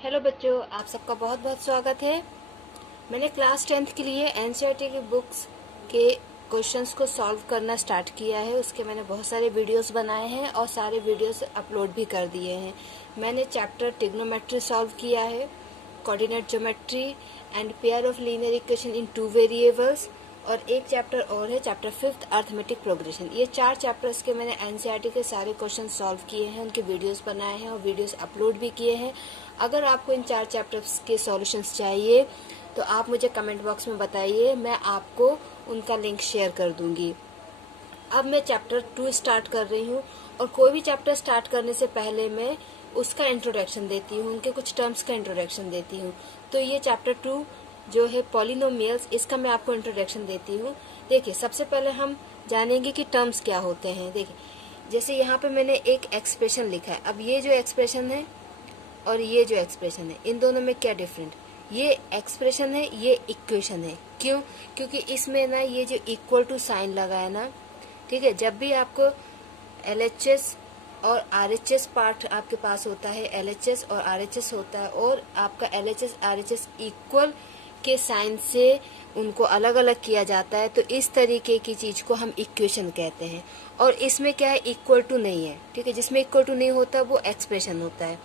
Hello बच्चों, आप सबका बहुत बहुत स्वागत है। मैंने क्लास 10th के लिए एनसीईआरटी की बुक्स के क्वेश्चंस को सॉल्व करना स्टार्ट किया है। उसके मैंने बहुत सारे वीडियोस बनाए हैं और सारे वीडियोस अपलोड भी कर दिए हैं। मैंने चैप्टर ट्रिग्नोमेट्री सॉल्व किया है, coordinate geometry and pair of linear equation in 2 variables, और एक चैप्टर और है, चैप्टर 5th अर्थमेटिक प्रोग्रेशन। ये 4 चैप्टर्स के मैंने एनसीईआरटी के सारे क्वेश्चन सॉल्व किए हैं, उनके वीडियोस बनाए हैं और वीडियोस अपलोड भी किए हैं। अगर आपको इन 4 चैप्टर्स के सॉल्यूशंस चाहिए तो आप मुझे कमेंट बॉक्स में बताइए, मैं आपको उनका लिंक शेयर कर दूंगी। अब मैं चैप्टर 2 स्टार्ट कर रही हूँ, और कोई भी चैप्टर स्टार्ट करने से पहले मैं उसका इंट्रोडक्शन देती हूँ, उनके कुछ टर्म्स का इंट्रोडक्शन देती हूँ। तो ये चैप्टर 2 जो है पॉलिनोमियल्स, इसका मैं आपको इंट्रोडक्शन देती हूँ। देखिए, सबसे पहले हम जानेंगे कि टर्म्स क्या होते हैं। देखिए, जैसे यहाँ पे मैंने एक एक्सप्रेशन लिखा है। अब ये जो एक्सप्रेशन है और ये जो एक्सप्रेशन है, इन दोनों में क्या डिफरेंट? ये एक्सप्रेशन है, ये इक्वेशन है। क्यों? क्योंकि इसमें ना ये जो इक्वल टू साइन लगा है ना, ठीक है। जब भी आपको एलएचएस और आरएचएस पार्ट आपके पास होता है, एलएचएस और आरएचएस होता है, और आपका एलएचएस आरएचएस इक्वल के साइन से उनको अलग अलग किया जाता है, तो इस तरीके की चीज को हम इक्वेशन कहते हैं। और इसमें क्या है, इक्वल टू नहीं है, ठीक है। जिसमें इक्वल टू नहीं होता वो एक्सप्रेशन होता है।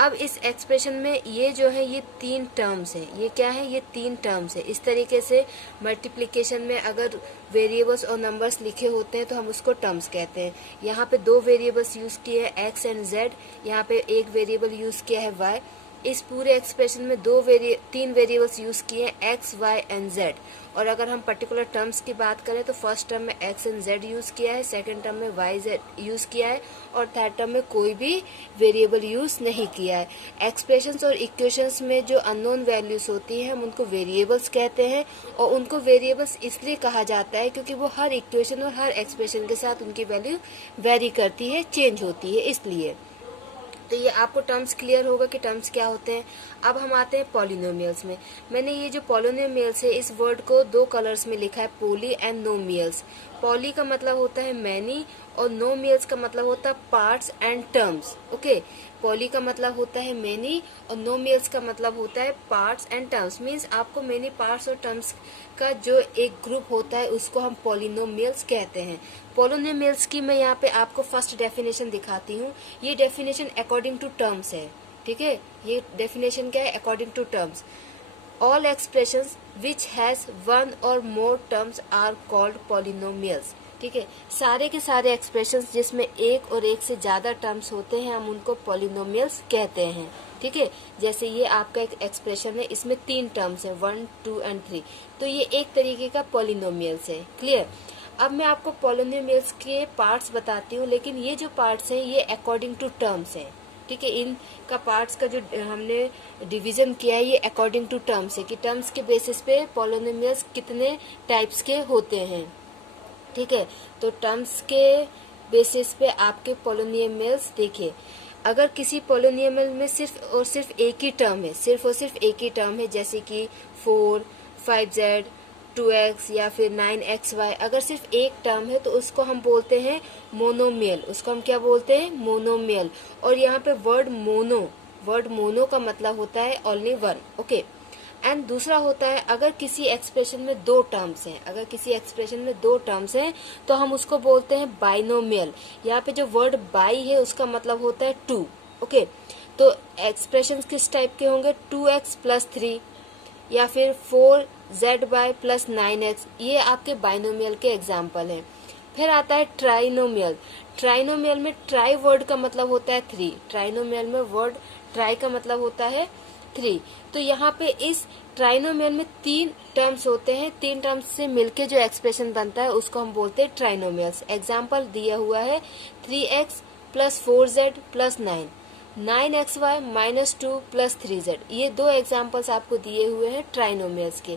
अब इस एक्सप्रेशन में ये जो है, ये 3 टर्म्स है। ये क्या है? ये 3 टर्म्स है। इस तरीके से मल्टीप्लिकेशन में अगर वेरिएबल्स और नंबर्स लिखे होते हैं तो हम उसको टर्म्स कहते हैं। यहाँ पे 2 वेरिएबल्स यूज किए हैं, एक्स एंड जेड। यहाँ पे एक वेरिएबल यूज किया है वाई। इस पूरे एक्सप्रेशन में 3 वेरिएबल्स यूज किए हैं, एक्स, वाई एंड जेड। और अगर हम पर्टिकुलर टर्म्स की बात करें तो फर्स्ट टर्म में एक्स एंड जेड यूज किया है, सेकंड टर्म में वाई जेड यूज किया है, और थर्ड टर्म में कोई भी वेरिएबल यूज नहीं किया है। एक्सप्रेशंस और इक्वेशंस में जो अननोन वैल्यूज होती है हम उनको वेरिएबल्स कहते हैं, और उनको वेरिएबल्स इसलिए कहा जाता है क्योंकि वो हर इक्वेशन और हर एक्सप्रेशन के साथ उनकी वैल्यू वेरी करती है, चेंज होती है, इसलिए। तो ये आपको टर्म्स क्लियर होगा कि टर्म्स क्या होते हैं। अब हम आते हैं पॉलिनोमियल्स में। मैंने ये जो पॉलिनोमियल्स है, इस वर्ड को 2 कलर्स में लिखा है, पॉली एंड नोमियल्स। पॉली का मतलब होता है मैनी, और नोमियल्स का मतलब होता है parts and terms. Okay, poly का मतलब होता है मैनी और नोमियल्स का मतलब होता है पार्ट्स एंड टर्म्स। मीन्स आपको मैनी पार्ट्स और टर्म्स का जो एक ग्रुप होता है उसको हम पॉलिनोमियल्स कहते हैं। पॉलिनोमियल्स की मैं यहाँ पे आपको फर्स्ट डेफिनेशन दिखाती हूँ। ये डेफिनेशन अकॉर्डिंग टू टर्म्स है, ठीक है। ये डेफिनेशन क्या है? According to terms. All expressions which has 1 और more terms are called polynomials, ठीक है। सारे के सारे एक्सप्रेशंस जिसमें एक और एक से ज्यादा टर्म्स होते हैं हम उनको पॉलिनोमियल्स कहते हैं, ठीक है। जैसे ये आपका एक एक्सप्रेशन है, इसमें 3 टर्म्स है, 1, 2 एंड 3, तो ये एक तरीके का पॉलिनोमियल्स है। क्लियर? अब मैं आपको पॉलिनोमियल्स के पार्ट्स बताती हूँ, लेकिन ये जो पार्ट्स हैं ये अकॉर्डिंग टू टर्म्स हैं, ठीक है। इनका पार्ट्स का जो हमने डिवीजन किया है ये अकॉर्डिंग टू टर्म्स है, कि टर्म्स के बेसिस पे पॉलिनोमियल्स कितने टाइप्स के होते हैं, ठीक है। तो टर्म्स के बेसिस पे आपके पॉलिनोमियल्स देखिए, अगर किसी पॉलिनोमियल में सिर्फ और सिर्फ एक ही टर्म है, सिर्फ और सिर्फ एक ही टर्म है, जैसे कि 4, 5z, 2x या फिर 9xy, अगर सिर्फ एक टर्म है तो उसको हम बोलते हैं मोनोमियल। उसको हम क्या बोलते हैं? मोनोमियल। और यहाँ पे वर्ड मोनो का मतलब होता है ओनली 1, ओके। एंड दूसरा होता है, अगर किसी एक्सप्रेशन में 2 टर्म्स हैं, अगर किसी एक्सप्रेशन में 2 टर्म्स हैं तो हम उसको बोलते हैं बाइनोमियल। यहाँ पे जो वर्ड बाई है उसका मतलब होता है 2, ओके। तो एक्सप्रेशंस किस टाइप के होंगे? 2x + 3 या फिर 4z + 9x, ये आपके बाइनोमियल के एग्जाम्पल हैं। फिर आता है ट्राइनोमियल। ट्राइनोमियल में ट्राई वर्ड का मतलब होता है 3। ट्राइनोमियल में वर्ड ट्राई का मतलब होता है 3। तो यहाँ पे इस ट्राइनोमियल में 3 टर्म्स होते हैं, 3 टर्म्स से मिलके जो एक्सप्रेशन बनता है उसको हम बोलते हैं ट्राइनोमियल्स। एग्जाम्पल दिया हुआ है 3x + 4z + 9, 9xy - 2 + 3z। ये 2 एग्जाम्पल्स आपको दिए हुए हैं ट्राइनोमियल्स के।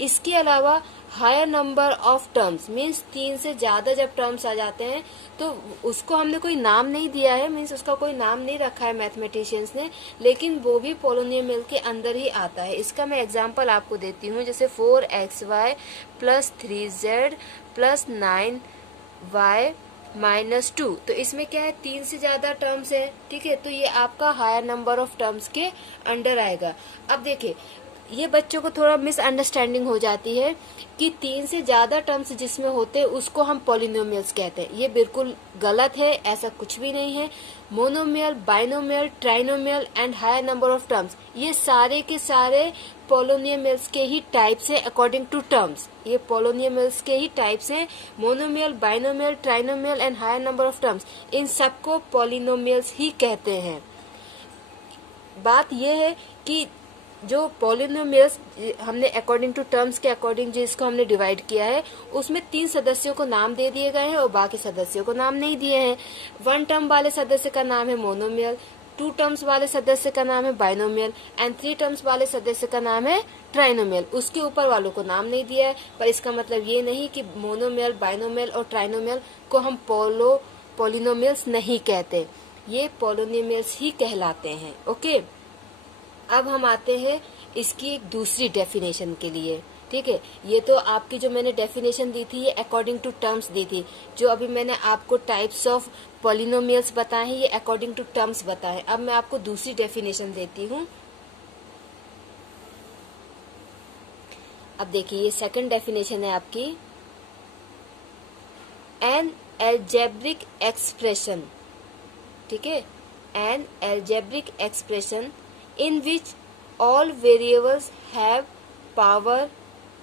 इसके अलावा higher number of terms, means 3 से ज्यादा जब टर्म्स आ जाते हैं तो उसको हमने कोई नाम नहीं दिया है, मीन्स उसका कोई नाम नहीं रखा है मैथमेटिशियंस ने, लेकिन वो भी पॉलिनोमियल के अंदर ही आता है। इसका मैं एग्जांपल आपको देती हूँ, जैसे 4xy + 3z + 9y -2। तो इसमें क्या है, 3 से ज्यादा टर्म्स है, ठीक है, तो ये आपका हायर नंबर ऑफ टर्म्स के अंडर आएगा। अब देखिए, ये बच्चों को थोड़ा मिसअंडरस्टैंडिंग हो जाती है कि 3 से ज्यादा टर्म्स जिसमें होते हैं उसको हम पॉलिनोमियल्स कहते हैं। ये बिल्कुल गलत है, ऐसा कुछ भी नहीं है। Monomial, binomial, trinomial and higher number of terms, ये सारे के सारे पॉलिनोमियल्स के ही टाइप्स है अकॉर्डिंग टू टर्म्स। ये पॉलिनोमियल्स के ही टाइप्स हैं। Monomial, binomial, trinomial and higher number of terms, इन सबको पॉलिनोमियल्स ही कहते हैं। बात यह है कि जो पॉलिनोमियल्स हमने अकॉर्डिंग टू टर्म्स के अकॉर्डिंग जिसको हमने डिवाइड किया है, उसमें 3 सदस्यों को नाम दे दिए गए हैं और बाकी सदस्यों को नाम नहीं दिए हैं। 1 टर्म वाले सदस्य का नाम है मोनोमियल, 2 टर्म्स वाले सदस्य का नाम है बाइनोमियल एंड 3 टर्म्स वाले सदस्य का नाम है ट्राइनोमियल। उसके ऊपर वालों को नाम नहीं दिया है, पर इसका मतलब ये नहीं कि मोनोमियल, बाइनोमियल और ट्राइनोमियल को हम पॉलिनोमियल्स नहीं कहते, ये पॉलिनोमियल्स ही कहलाते हैं। ओके, अब हम आते हैं इसकी एक दूसरी डेफिनेशन के लिए, ठीक है। ये तो आपकी जो मैंने डेफिनेशन दी थी ये अकॉर्डिंग टू टर्म्स दी थी। जो अभी मैंने आपको टाइप्स ऑफ पॉलिनोमियल्स बताए हैं ये अकॉर्डिंग टू टर्म्स बताए। अब मैं आपको दूसरी डेफिनेशन देती हूँ। अब देखिए, ये सेकंड डेफिनेशन है आपकी, एन एल्जेब्रिक एक्सप्रेशन, ठीक है, an algebraic expression in which all variables have power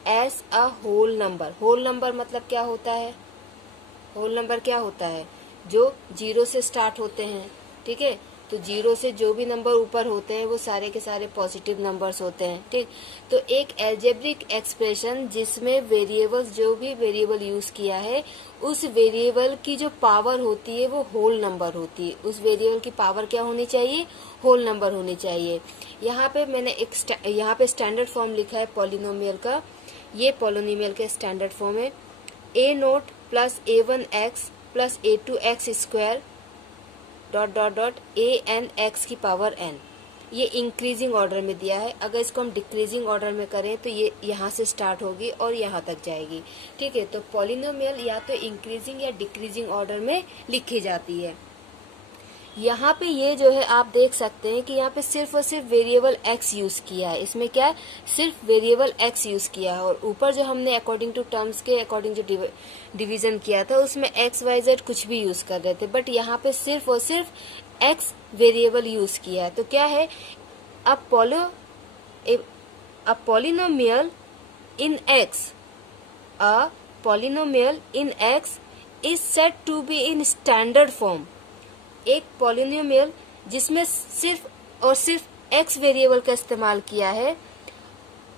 as a whole number। whole number मतलब क्या होता है, whole number क्या होता है, जो 0 से स्टार्ट होते हैं, ठीक है, तो 0 से जो भी नंबर ऊपर होते हैं वो सारे के सारे पॉजिटिव नंबर्स होते हैं, ठीक। तो एक एल्जेब्रिक एक्सप्रेशन जिसमें वेरिएबल्स, जो भी वेरिएबल यूज किया है उस वेरिएबल की जो पावर होती है वो होल नंबर होती है। उस वेरिएबल की पावर क्या होनी चाहिए, होल नंबर होनी चाहिए। यहाँ पे मैंने यहाँ पे स्टैंडर्ड फॉर्म लिखा है पॉलिनोमियल का। ये पॉलिनोमियल का स्टैंडर्ड फॉर्म है a0 plus a1x plus a2x square dot dot dot an(x) की पावर n। ये इंक्रीजिंग ऑर्डर में दिया है। अगर इसको हम डिक्रीजिंग ऑर्डर में करें तो ये यहाँ से स्टार्ट होगी और यहाँ तक जाएगी, ठीक है। तो पॉलिनोमियल या तो इंक्रीजिंग या डिक्रीजिंग ऑर्डर में लिखी जाती है। यहाँ पे ये जो है आप देख सकते हैं कि यहाँ पे सिर्फ और सिर्फ वेरिएबल x यूज किया है। इसमें क्या है, सिर्फ वेरिएबल x यूज किया है। और ऊपर जो हमने अकॉर्डिंग टू टर्म्स के अकॉर्डिंग जो डिवीजन किया था उसमें x y z कुछ भी यूज कर रहे थे, बट यहाँ पे सिर्फ और सिर्फ x वेरिएबल यूज किया है। तो क्या है, a polynomial in x, a polynomial in x is said to be in standard form. एक पॉलिनोमियल जिसमें सिर्फ और सिर्फ x वेरिएबल का इस्तेमाल किया है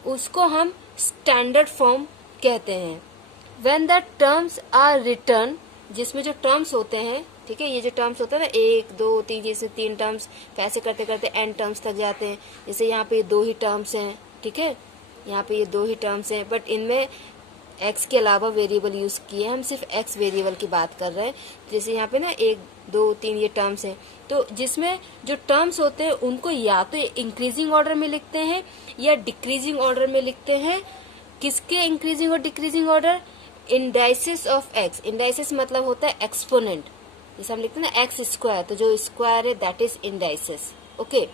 उसको हम स्टैंडर्ड फॉर्म कहते हैं। When the terms are written, जिसमें जो टर्म्स होते हैं, ठीक है, ये जो टर्म्स होते हैं ना 1 2 3, जैसे 3 टर्म्स, ऐसे करते करते n टर्म्स तक जाते हैं। जैसे यहाँ पे 2 ही टर्म्स हैं, ठीक है, यहाँ पे ये 2 ही टर्म्स हैं, बट इनमें x के अलावा वेरिएबल यूज किए, हम सिर्फ x वेरिएबल की बात कर रहे हैं। जैसे यहाँ पे ना 1 2 3 ये टर्म्स हैं, तो जिसमें जो टर्म्स होते हैं उनको या तो इंक्रीजिंग ऑर्डर में लिखते हैं या डिक्रीजिंग ऑर्डर में लिखते हैं। किसके इंक्रीजिंग और decreasing order, indices of x। Indices मतलब होता है एक्सपोनेंट, जैसे हम लिखते हैं ना x स्क्वायर, तो जो स्क्वायर है that is indices. Okay,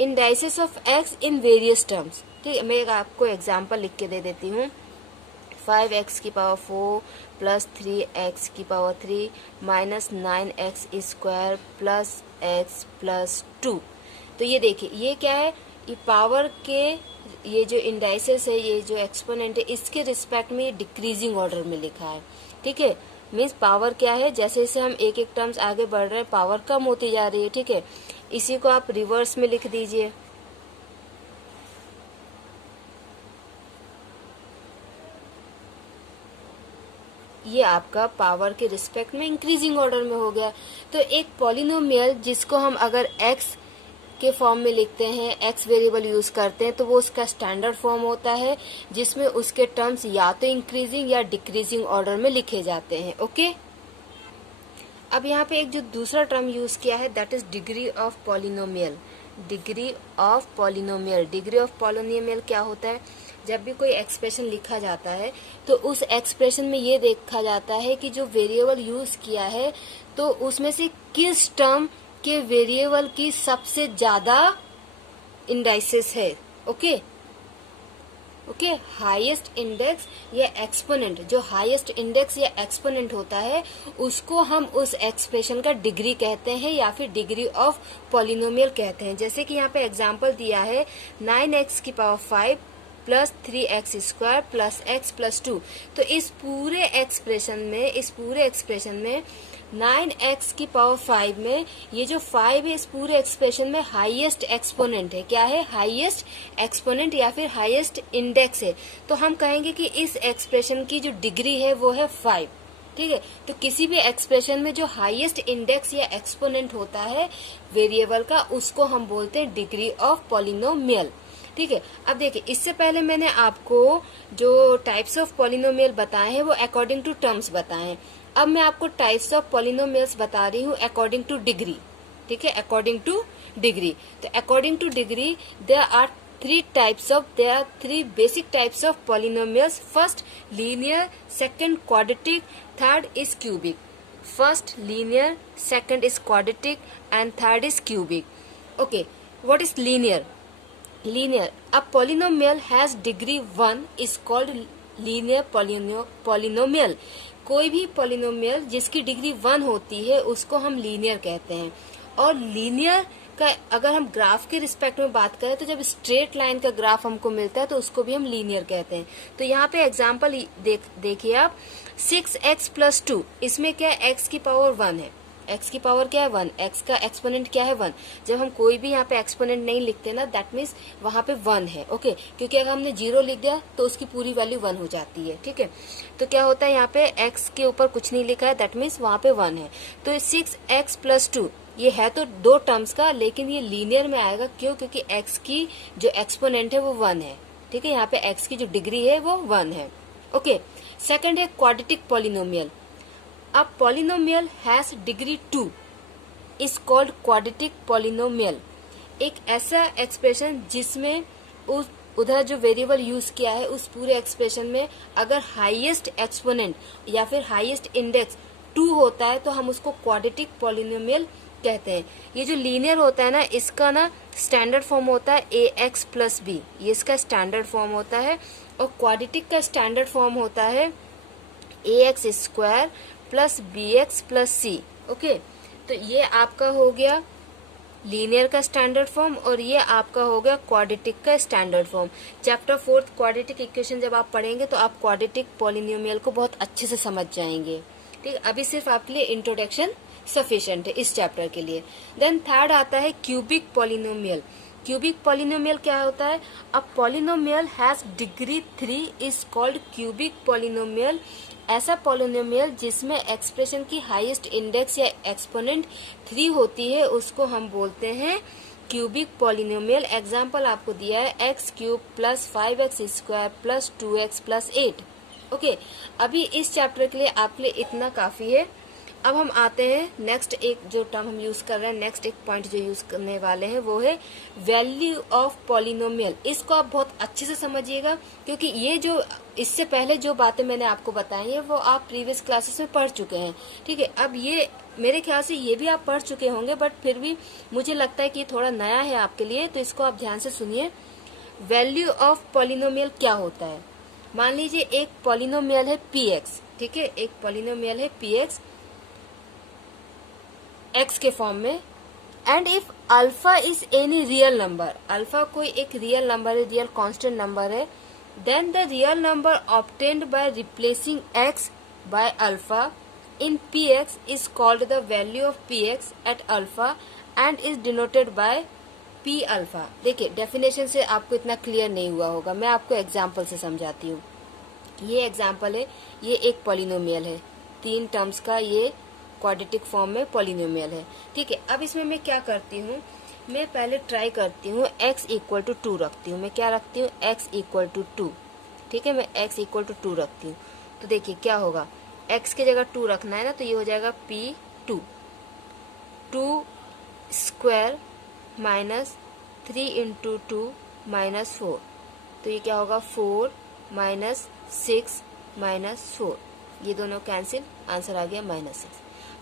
indices of x in various terms, ठीक है। मैं आपको एग्जाम्पल लिख के दे देती हूँ। 5x की पावर 4 प्लस 3x की power 3 minus 9x square plus x plus 2। तो ये देखिए, ये क्या है, ये पावर के ये जो इंडाइसेस है, ये जो एक्सपोनेंट है, इसके रिस्पेक्ट में डिक्रीजिंग ऑर्डर में लिखा है, ठीक है। मीन्स पावर क्या है, जैसे जैसे हम एक एक टर्म्स आगे बढ़ रहे हैं पावर कम होती जा रही है, ठीक है। इसी को आप रिवर्स में लिख दीजिए। ये आपका पावर के रिस्पेक्ट में इंक्रीजिंग ऑर्डर में हो गया। तो एक पॉलिनोमियल जिसको हम अगर x के फॉर्म में लिखते हैं, x वेरिएबल यूज करते हैं, तो वो उसका स्टैंडर्ड फॉर्म होता है जिसमें उसके टर्म्स या तो इंक्रीजिंग या डिक्रीजिंग ऑर्डर में लिखे जाते हैं। ओके, अब यहाँ पे एक जो दूसरा टर्म यूज किया है that is degree of polynomial. Degree of polynomial, degree of polynomial क्या होता है, जब भी कोई एक्सप्रेशन लिखा जाता है तो उस एक्सप्रेशन में ये देखा जाता है कि जो वेरिएबल यूज किया है तो उसमें से किस टर्म के वेरिएबल की सबसे ज्यादा इंडाइसेस है। ओके, हाईएस्ट इंडेक्स या एक्सपोनेंट, जो हाईएस्ट इंडेक्स या एक्सपोनेंट होता है उसको हम उस एक्सप्रेशन का डिग्री कहते हैं या फिर डिग्री ऑफ पॉलिनोमियल कहते हैं। जैसे कि यहाँ पे एग्जांपल दिया है 9x की power 5 plus 3x square plus x plus 2। तो इस पूरे एक्सप्रेशन में 9x की पावर 5 में ये जो 5 है इस पूरे एक्सप्रेशन में हाईएस्ट एक्सपोनेंट है। क्या है? हाईएस्ट एक्सपोनेंट या फिर हाईएस्ट इंडेक्स है। तो हम कहेंगे कि इस एक्सप्रेशन की जो डिग्री है वो है 5। ठीक है, तो किसी भी एक्सप्रेशन में जो हाईएस्ट इंडेक्स या एक्सपोनेंट होता है वेरिएबल का उसको हम बोलते हैं डिग्री ऑफ पॉलिनोमियल। ठीक है, अब देखिए इससे पहले मैंने आपको जो टाइप्स ऑफ पॉलिनोमियल बताए हैं वो अकॉर्डिंग टू टर्म्स बताए हैं। अब मैं आपको टाइप्स ऑफ पॉलिनोमियल्स बता रही हूँ अकॉर्डिंग टू डिग्री। ठीक है, अकॉर्डिंग टू डिग्री। तो according to degree there are three basic types of polynomials. First linear, second quadratic, third is cubic. First linear, second is quadratic and third is cubic. Okay, what is linear? Linear, a polynomial has degree 1 is called linear polynomial. कोई भी polynomial जिसकी degree 1 होती है उसको हम linear कहते हैं। और लीनियर का अगर हम ग्राफ के रिस्पेक्ट में बात करें तो जब स्ट्रेट लाइन का ग्राफ हमको मिलता है तो उसको भी हम लीनियर कहते हैं। तो यहाँ पे एग्जांपल देखिए आप 6x प्लस 2, इसमें क्या है? x की पावर 1 है। x की पावर क्या है? 1। x का एक्सपोनेंट क्या है? 1। जब हम कोई भी यहाँ पे एक्सपोनेंट नहीं लिखते ना दैट मीन्स वहां पे 1 है। ओके, क्योंकि अगर हमने 0 लिख दिया तो उसकी पूरी वैल्यू 1 हो जाती है। ठीक है, तो क्या होता है यहाँ पे x के ऊपर कुछ नहीं लिखा है दैट मीन्स वहां पे 1 है। तो 6x प्लस 2 ये है तो 2 टर्म्स का, लेकिन ये लीनियर में आएगा। क्यों? क्योंकि x की जो एक्सपोनेंट है वो 1 है। ठीक है, यहाँ पे x की जो डिग्री है वो 1 है। ओके, सेकंड है quadratic polynomial. A polynomial has degree 2 is called quadratic polynomial. एक ऐसा एक्सप्रेशन जिसमें उधर जो वेरिएबल यूज किया है उस पूरे एक्सप्रेशन में अगर हाईएस्ट एक्सपोनेंट या फिर हाईएस्ट इंडेक्स 2 होता है तो हम उसको क्वाड्रेटिक पॉलिनोमियल कहते हैं। ये जो लीनियर होता है ना इसका ना स्टैंडर्ड फॉर्म होता है ax प्लस b, ये इसका स्टैंडर्ड फॉर्म होता है। और क्वाड्रेटिक का स्टैंडर्ड फॉर्म होता है ax square plus bx plus c। Okay, तो ये आपका हो गया लीनियर का स्टैंडर्ड फॉर्म और ये आपका हो गया क्वाड्रेटिक का standard form. Chapter 4 quadratic equation जब आप पढ़ेंगे तो आप क्वाड्रेटिक पॉलिनोमियल को बहुत अच्छे से समझ जाएंगे। ठीक, अभी सिर्फ आपके लिए इंट्रोडक्शन सफिशिएंट है इस चैप्टर के लिए। देन थर्ड आता है क्यूबिक पॉलिनोमियल। क्यूबिक पॉलिनोमियल क्या होता है? A polynomial has degree 3 is called cubic polynomial. ऐसा पॉलिनोमियल जिसमें एक्सप्रेशन की हाईएस्ट इंडेक्स या एक्सपोनेंट 3 होती है उसको हम बोलते हैं क्यूबिक पॉलिनोमियल। एग्जाम्पल आपको दिया है x cube plus 5x square plus 2x plus 8। Okay, अभी इस चैप्टर के लिए आपके लिए इतना काफी है। अब हम आते हैं नेक्स्ट एक जो टर्म हम यूज कर रहे हैं, नेक्स्ट एक पॉइंट जो यूज करने वाले हैं वो है वैल्यू ऑफ पॉलिनोमियल। इसको आप बहुत अच्छे से समझिएगा क्योंकि ये जो इससे पहले जो बातें मैंने आपको बताई है वो आप प्रीवियस क्लासेस में पढ़ चुके हैं। ठीक है, अब ये मेरे ख्याल से ये भी आप पढ़ चुके होंगे बट फिर भी मुझे लगता है कि ये थोड़ा नया है आपके लिए, तो इसको आप ध्यान से सुनिए। वैल्यू ऑफ पॉलिनोमियल क्या होता है? मान लीजिए एक पॉलिनोमियल है px। ठीक है, एक पॉलिनोमियल है px x के फॉर्म में, and if alpha is any real number, alpha कोई एक रियल नंबर है, रियल कांस्टेंट नंबर है, then the real number obtained by replacing x by alpha in px is called the value of px at alpha and is denoted by p alpha. देखिए definition से आपको इतना clear नहीं हुआ होगा, मैं आपको एग्जाम्पल से समझाती हूँ। ये एग्जाम्पल है, ये एक पॉलिनोमियल है, 3 टर्म्स का ये क्वाड्रेटिक फॉर्म में पॉलिनोमियल है। ठीक है, अब इसमें मैं क्या करती हूँ, मैं पहले ट्राई करती हूँ x इक्वल टू 2 रखती हूँ। मैं क्या रखती हूँ? x equal to 2। ठीक है, मैं x इक्वल टू 2 रखती हूँ। तो देखिए क्या होगा, x की जगह 2 रखना है ना, तो ये हो जाएगा p2 2 square minus 3 into 2 minus 4 तो ये क्या होगा 4 माइनस 6 माइनस 4, ये दोनों कैंसिल, आंसर आ गया -6।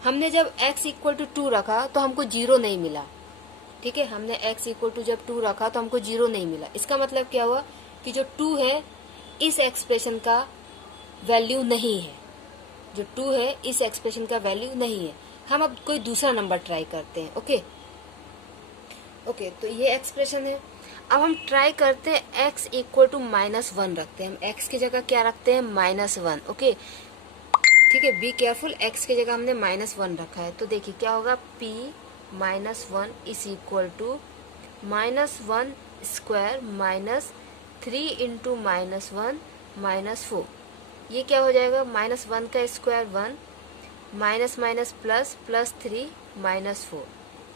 हमने जब x इक्वल टू 2 रखा तो हमको 0 नहीं मिला, ठीक है। हमने x इक्वल टू जब 2 रखा तो हमको 0 नहीं मिला। इसका मतलब क्या हुआ कि जो 2 है इस एक्सप्रेशन का वैल्यू नहीं है, जो 2 है इस एक्सप्रेशन का वैल्यू नहीं है। हम अब कोई दूसरा नंबर ट्राई करते हैं। ओके, तो ये एक्सप्रेशन है। अब हम ट्राई करते हैं x इक्वल टू -1 रखते हैं। हम x की जगह क्या रखते हैं -1, ओके, ठीक है। बी केयरफुल, x की जगह हमने -1 रखा है। तो देखिए क्या होगा, p -1 is equal to -1 square -3 into -1 -4। ये क्या हो जाएगा, -1 का square 1, minus minus plus plus 3 -4।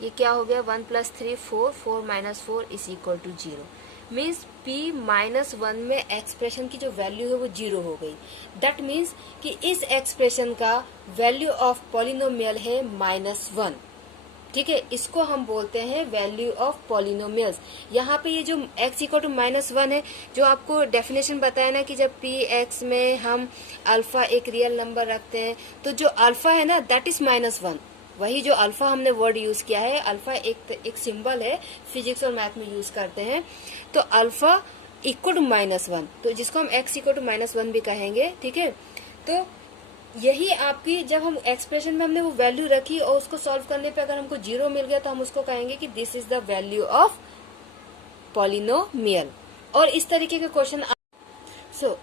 ये क्या हो गया, 1 + 3 4, 4 - 4 is equal to 0। Means p -1 में एक्सप्रेशन की जो वैल्यू है वो 0 हो गई। दैट मीन्स कि इस एक्सप्रेशन का वैल्यू ऑफ पॉलिनोमियल है -1, ठीक है। इसको हम बोलते हैं वैल्यू ऑफ पॉलिनोमियल्स। यहाँ पे ये जो x इक्वल टू -1 है, जो आपको डेफिनेशन बताया ना कि जब px में हम अल्फा एक रियल नंबर रखते हैं तो जो अल्फा है ना दैट इज -1। वही जो अल्फा हमने वर्ड यूज किया है, अल्फा एक सिंबल है, फिजिक्स और मैथ में यूज करते हैं। तो अल्फा इक्वल टू -1, तो जिसको हम x इक्वल टू -1 भी कहेंगे, ठीक है। तो यही आपकी, जब हम एक्सप्रेशन में हमने वो वैल्यू रखी और उसको सॉल्व करने पे अगर हमको 0 मिल गया तो हम उसको कहेंगे कि this is the value of polynomial. और इस तरीके के क्वेश्चन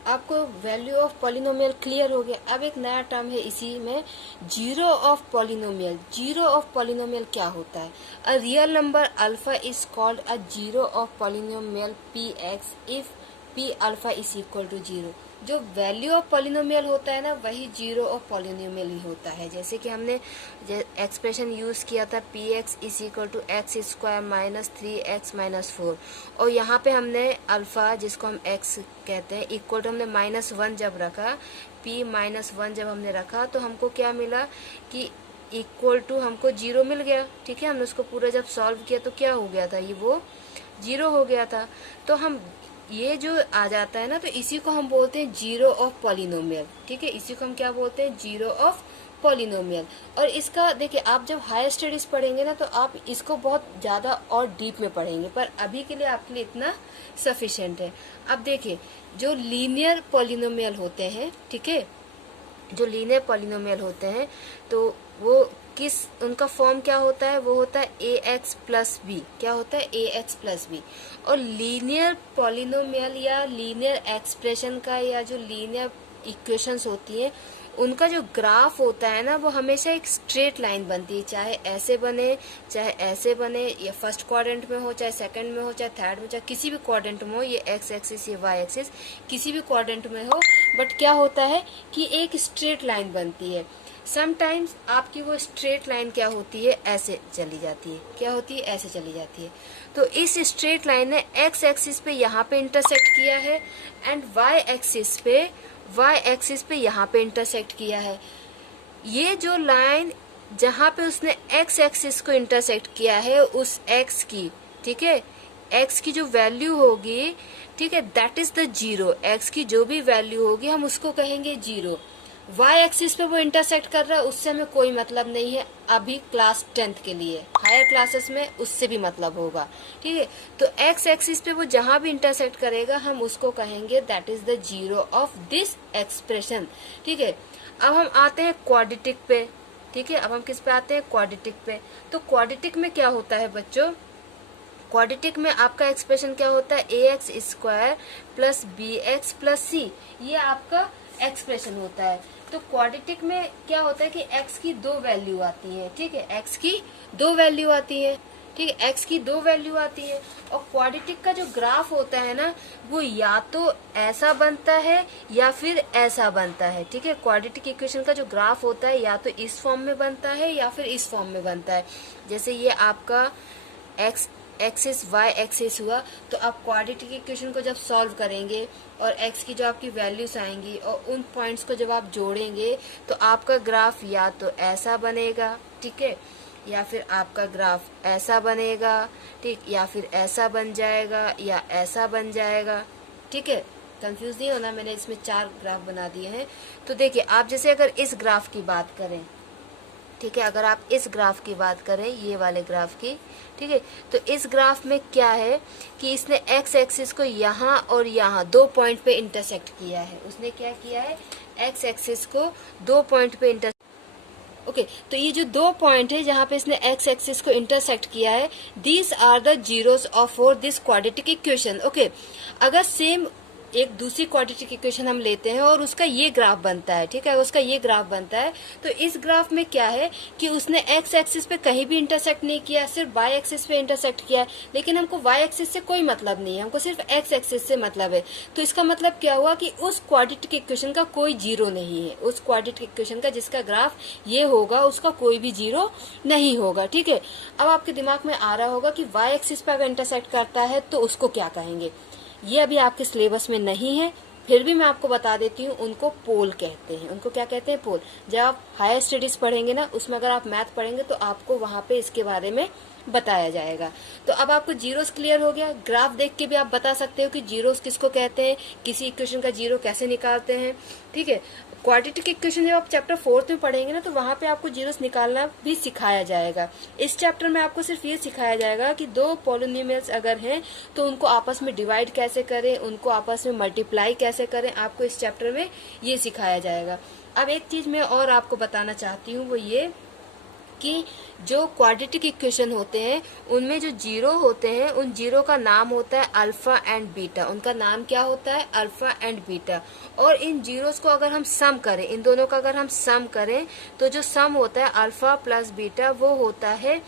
आपको वैल्यू ऑफ पॉलिनोमियल क्लियर हो गया। अब एक नया टर्म है इसी में, zero of polynomial. Zero of polynomial क्या होता है, a real number alpha is called a zero of polynomial P X if P alpha is equal to 0। जो वैल्यू ऑफ पॉलिनोमियल होता है ना वही जीरो ऑफ पॉलिनोमियल ही होता है। जैसे कि हमने एक्सप्रेशन यूज किया था P X is equal to X square -3x -4, और यहाँ पे हमने अल्फा जिसको हम x कहते हैं इक्वल टू हमने -1 जब रखा, p -1 जब हमने रखा तो हमको क्या मिला कि इक्वल टू हमको 0 मिल गया, ठीक है। हमने उसको पूरा जब सॉल्व किया तो क्या हो गया था, ये वो 0 हो गया था। तो हम ये जो आ जाता है ना, तो इसी को हम बोलते हैं जीरो ऑफ पॉलिनोमियल, ठीक है। इसी को हम क्या बोलते हैं, जीरो ऑफ पॉलिनोमियल। और इसका देखिए, आप जब हायर स्टडीज पढ़ेंगे ना तो आप इसको बहुत ज्यादा और डीप में पढ़ेंगे, पर अभी के लिए आपके लिए इतना सफिशिएंट है। अब देखिए, जो लीनियर पॉलिनोमियल होते हैं, ठीक है, जो लीनियर पॉलिनोमियल होते हैं तो वो उनका फॉर्म क्या होता है, वो होता है ax प्लस बी। क्या होता है, ax प्लस बी। और लीनियर पॉलिनोमियल या लीनियर एक्सप्रेशन का या जो लीनियर इक्वेशंस होती हैं उनका जो ग्राफ होता है ना वो हमेशा एक स्ट्रेट लाइन बनती है, चाहे ऐसे बने चाहे ऐसे बने, या फर्स्ट क्वाड्रेंट में हो चाहे सेकंड में हो चाहे थर्ड में, चाहे किसी भी क्वाड्रेंट में हो, ये एक्स एक्सिस या वाई एक्सिस किसी भी क्वाड्रेंट में हो, बट क्या होता है कि एक स्ट्रेट लाइन बनती है। समटाइम्स आपकी वो स्ट्रेट लाइन क्या होती है, ऐसे चली जाती है। क्या होती है, ऐसे चली जाती है। तो इस स्ट्रेट लाइन ने एक्स एक्सिस पे यहाँ पे इंटरसेक्ट किया है एंड वाई एक्सिस पे यहाँ पे इंटरसेक्ट किया है। ये जो लाइन जहाँ पे उसने एक्स एक्सिस को इंटरसेक्ट किया है उस एक्स की, ठीक है, एक्स की जो वैल्यू होगी, ठीक है, that is the zero. X की जो भी वैल्यू होगी हम उसको कहेंगे जीरो। वाई एक्सिस पे वो इंटरसेक्ट कर रहा है उससे हमें कोई मतलब नहीं है अभी क्लास 10th के लिए, हायर क्लासेस में उससे भी मतलब होगा, ठीक है। तो एक्स एक्सिस पे वो जहां भी इंटरसेक्ट करेगा हम उसको कहेंगे that is the zero of this expression, ठीक है। अब हम आते हैं क्वाड्रेटिक पे, ठीक है। अब हम किस पे आते हैं, क्वाड्रेटिक पे। तो क्वाड्रेटिक में क्या होता है बच्चों, क्वाड्रेटिक में आपका एक्सप्रेशन क्या होता है, ax square plus bx plus c, ये आपका एक्सप्रेशन होता है। तो क्वाड्रेटिक में क्या होता है कि x की 2 वैल्यू आती है, ठीक है, x की 2 वैल्यू आती है, ठीक है, x की 2 वैल्यू आती है। और क्वाड्रेटिक का जो ग्राफ होता है ना वो या तो ऐसा बनता है या फिर ऐसा बनता है, ठीक है। क्वाड्रेटिक इक्वेशन का जो ग्राफ होता है या तो इस फॉर्म में बनता है या फिर इस फॉर्म में बनता है। जैसे ये आपका x एक्सिस वाई एक्सिस हुआ, तो आप क्वाड्रेटिक इक्वेशन को जब सॉल्व करेंगे और x की जो आपकी वैल्यूज आएंगी और उन पॉइंट्स को जब आप जोड़ेंगे तो आपका ग्राफ या तो ऐसा बनेगा, ठीक है, या फिर आपका ग्राफ ऐसा बनेगा, ठीक, या फिर ऐसा बन जाएगा या ऐसा बन जाएगा, ठीक है, कंफ्यूज नहीं होना, मैंने इसमें 4 ग्राफ बना दिए हैं। तो देखिए आप जैसे अगर इस ग्राफ की बात करें, ठीक है, अगर आप इस ग्राफ की बात करें, ये वाले ग्राफ की, ठीक है, तो इस ग्राफ में क्या है कि इसने एक्स एक्सिस को यहाँ और यहाँ 2 पॉइंट पे इंटरसेक्ट किया है। उसने क्या किया है, एक्स एक्सिस को 2 पॉइंट पे ओके, तो ये जो 2 पॉइंट है जहाँ पे इसने एक्स एक्सिस को इंटरसेक्ट किया है, these are the zeros of for this quadratic equation. Okay, अगर सेम एक दूसरी क्वाड्रेटिक इक्वेशन हम लेते हैं और उसका ये ग्राफ बनता है, ठीक है, उसका ये ग्राफ बनता है, तो इस ग्राफ में क्या है कि उसने एक्स एक्सिस पे कहीं भी इंटरसेक्ट नहीं किया, सिर्फ वाई एक्सिस पे इंटरसेक्ट किया है। लेकिन हमको वाई एक्सिस से कोई मतलब नहीं है, हमको सिर्फ एक्स एक्सिस से मतलब है। तो इसका मतलब क्या हुआ कि उस क्वाड्रेटिक इक्वेशन का कोई जीरो नहीं है, उस क्वाड्रेटिक इक्वेशन का जिसका ग्राफ ये होगा उसका कोई भी जीरो नहीं होगा, ठीक है। अब आपके दिमाग में आ रहा होगा कि वाई एक्सिस पे अगर इंटरसेक्ट करता है तो उसको क्या कहेंगे। ये अभी आपके सिलेबस में नहीं है, फिर भी मैं आपको बता देती हूँ, उनको पोल कहते हैं। उनको क्या कहते हैं, पोल। जब आप हायर स्टडीज पढ़ेंगे ना, उसमें अगर आप मैथ पढ़ेंगे तो आपको वहां पे इसके बारे में बताया जाएगा। तो अब आपको जीरोस क्लियर हो गया। ग्राफ देख के भी आप बता सकते हो कि जीरोस किसको कहते हैं, किसी इक्वेशन का जीरो कैसे निकालते हैं, ठीक है। क्वाड्रेटिक इक्वेशन जब आप चैप्टर 4 में पढ़ेंगे ना, तो वहां पे आपको जीरोस निकालना भी सिखाया जाएगा। इस चैप्टर में आपको सिर्फ ये सिखाया जाएगा कि 2 पॉलिनोमियल्स अगर हैं तो उनको आपस में डिवाइड कैसे करें, उनको आपस में मल्टीप्लाई कैसे करें, आपको इस चैप्टर में ये सिखाया जाएगा। अब एक चीज मैं और आपको बताना चाहती हूँ, वो ये कि जो क्वाड्रेटिक इक्वेशन होते हैं उनमें जो जीरो होते हैं, उन जीरो का नाम होता है अल्फा एंड बीटा। उनका नाम क्या होता है, अल्फा एंड बीटा। और इन जीरोस को अगर हम सम करें, इन दोनों का अगर हम सम करें, तो जो सम होता है अल्फा प्लस बीटा वो होता है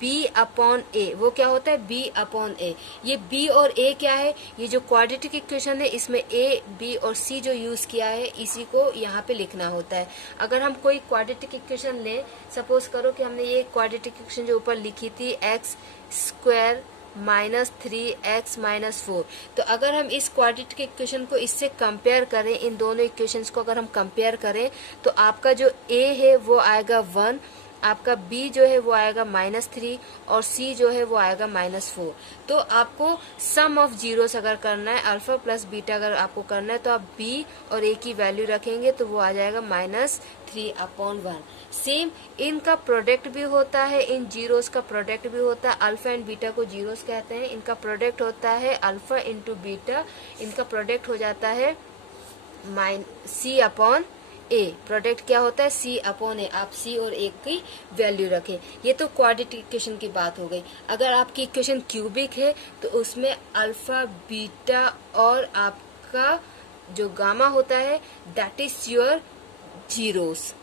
बी अपॉन ए। वो क्या होता है, बी अपॉन ए। ये बी और ए क्या है, ये जो क्वाड्रेटिक इक्वेशन है इसमें ए, बी और सी जो यूज किया है, इसी को यहाँ पे लिखना होता है। अगर हम कोई क्वाड्रेटिक इक्वेशन लें, सपोज करो कि हमने ये क्वाड्रेटिक इक्वेशन जो ऊपर लिखी थी x square minus 3x minus 4, तो अगर हम इस क्वाड्रेटिक इक्वेशन को इससे कंपेयर करें, इन दोनों इक्वेशंस को अगर हम कंपेयर करें, तो आपका जो a है वो आएगा 1, आपका b जो है वो आएगा -3 और c जो है वो आएगा -4। तो आपको सम ऑफ जीरोस अगर करना है, अल्फा प्लस बीटा अगर आपको करना है, तो आप b और a की वैल्यू रखेंगे तो वो आ जाएगा -3/1। सेम इनका प्रोडक्ट भी होता है, इन जीरोस का प्रोडक्ट भी होता है। अल्फा एंड बीटा को जीरोस कहते हैं, इनका प्रोडक्ट होता है अल्फा इंटू बीटा, इनका प्रोडक्ट हो जाता है c/a। प्रोडक्ट क्या होता है, c/a। आप c और a की वैल्यू रखें। ये तो क्वाड्रेटिक इक्वेशन की बात हो गई। अगर आपकी इक्वेशन क्यूबिक है तो उसमें अल्फा बीटा और आपका जो गामा होता है that is your zeros.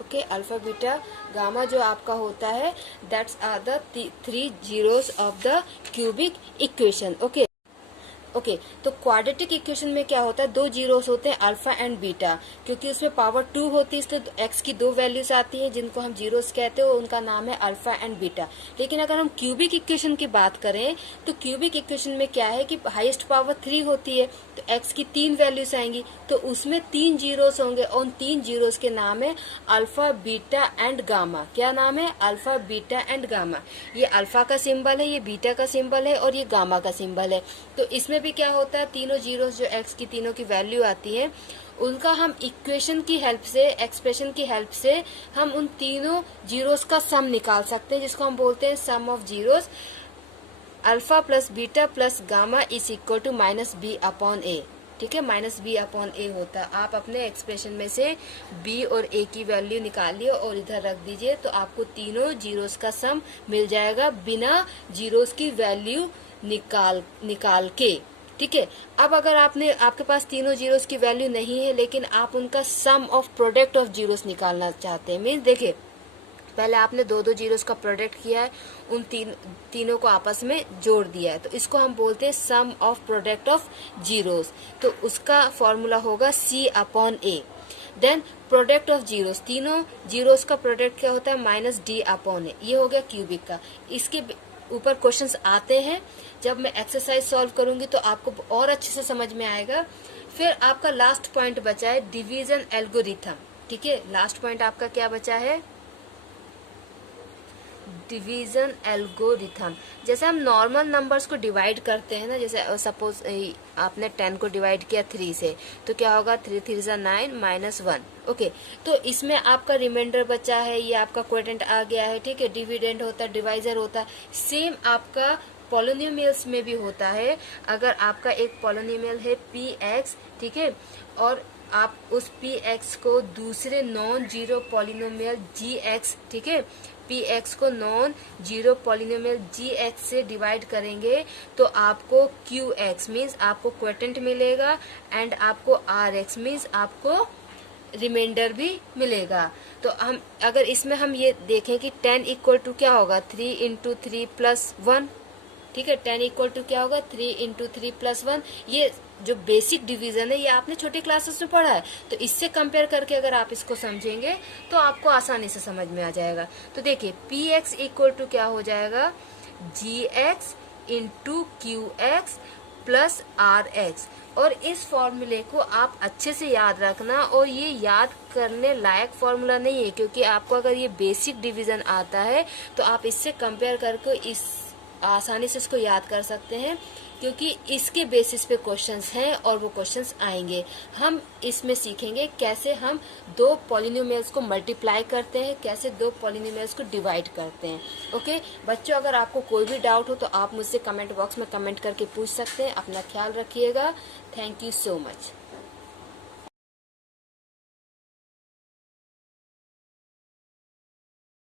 Okay, alpha beta gamma जो आपका होता है that's are the 3 zeros of the cubic equation. Okay, तो क्वाड्रेटिक इक्वेशन में क्या होता है, 2 जीरोस होते हैं अल्फा एंड बीटा। क्योंकि उसमें पावर 2 होती है इसलिए एक्स की 2 वैल्यूज आती हैं जिनको हम जीरोस कहते हैं, उनका नाम है अल्फा एंड बीटा। लेकिन अगर हम क्यूबिक इक्वेशन की बात करें तो क्यूबिक इक्वेशन में क्या है कि हाईएस्ट पावर 3 होती है, तो एक्स की 3 वैल्यूज आएंगी, तो उसमें 3 जीरोस होंगे और उन 3 जीरोस के नाम है अल्फा बीटा एंड गामा। क्या नाम है, अल्फा बीटा एंड गामा। ये अल्फा का सिंबल है, ये बीटा का सिंबल है और ये गामा का सिंबल है। तो इसमें भी क्या होता है, तीनों जीरोस जो एक्स की तीनों की वैल्यू आती है उनका हम इक्वेशन की हेल्प से, एक्सप्रेशन की हेल्प से हम उन तीनों जीरोस का सम निकाल सकते हैं, जिसको हम बोलते हैं sum of zeros. Alpha plus beta plus gamma is equal to -b/a। ठीक है, -b/a होता है। आप अपने एक्सप्रेशन में से b और a की वैल्यू निकालिए और इधर रख दीजिए, तो आपको तीनों जीरोस का सम मिल जाएगा बिना जीरोस की वैल्यू निकाल के। ठीक है, अब अगर आपके पास तीनों जीरोस की वैल्यू नहीं है लेकिन आप उनका सम ऑफ प्रोडक्ट ऑफ जीरोस निकालना चाहते हैं, मीन्स देखिए पहले आपने 2 जीरोस का प्रोडक्ट किया है, उन तीनों को आपस में जोड़ दिया है, तो इसको हम बोलते हैं sum of product of zeros. तो उसका फॉर्मूला होगा c/a। Then product of zeros, तीनों जीरोस का प्रोडक्ट क्या होता है, -d/a। ये हो गया क्यूबिक का। इसके ऊपर क्वेश्चंस आते हैं, जब मैं एक्सरसाइज सॉल्व करूंगी तो आपको और अच्छे से समझ में आएगा। फिर आपका लास्ट पॉइंट बचा है डिवीजन एल्गोरिथम। ठीक है, लास्ट पॉइंट आपका क्या बचा है, डिवीजन एल्गोरिथम। जैसे हम नॉर्मल नंबर्स को डिवाइड करते हैं ना, जैसे सपोज आपने 10 को डिवाइड किया 3 से, तो क्या होगा 3 3 जा 9 -1। ओके, तो इसमें आपका रिमाइंडर बचा है, ये आपका क्वोटेंट आ गया है, ठीक है। डिविडेंड होता है, डिवाइजर होता है। सेम आपका पॉलिनोमियल्स में भी होता है। अगर आपका एक पॉलिनोमियल है px, ठीक है, और आप उस px को दूसरे नॉन जीरो पॉलिनोमियल gx, ठीक है, px को नॉन जीरो पॉलिनोमियल gx से डिवाइड करेंगे तो आपको qx मीन्स आपको क्वोटेंट मिलेगा एंड आपको rx मीन्स आपको रिमाइंडर भी मिलेगा। तो हम अगर इसमें हम ये देखें कि 10 इक्वल टू क्या होगा 3 इंटू 3 प्लस 1, ठीक है। 10 इक्वल टू क्या होगा 3 इंटू 3 प्लस 1। ये जो बेसिक डिवीजन है ये आपने छोटे क्लासेस में पढ़ा है, तो इससे कंपेयर करके अगर आप इसको समझेंगे तो आपको आसानी से समझ में आ जाएगा। तो देखिए px इक्वल टू क्या हो जाएगा gx into qx plus rx। और इस फॉर्मूले को आप अच्छे से याद रखना, और ये याद करने लायक फॉर्मूला नहीं है, क्योंकि आपको अगर ये बेसिक डिवीजन आता है तो आप इससे कंपेयर करके इस आसानी से इसको याद कर सकते हैं, क्योंकि इसके बेसिस पे क्वेश्चंस हैं और वो क्वेश्चंस आएंगे। हम इसमें सीखेंगे कैसे हम दो पॉलिनोमियल्स को मल्टीप्लाई करते हैं, कैसे दो पॉलिनोमियल्स को डिवाइड करते हैं। ओके बच्चों, अगर आपको कोई भी डाउट हो तो आप मुझसे कमेंट बॉक्स में कमेंट करके पूछ सकते हैं। अपना ख्याल रखिएगा। Thank you so much.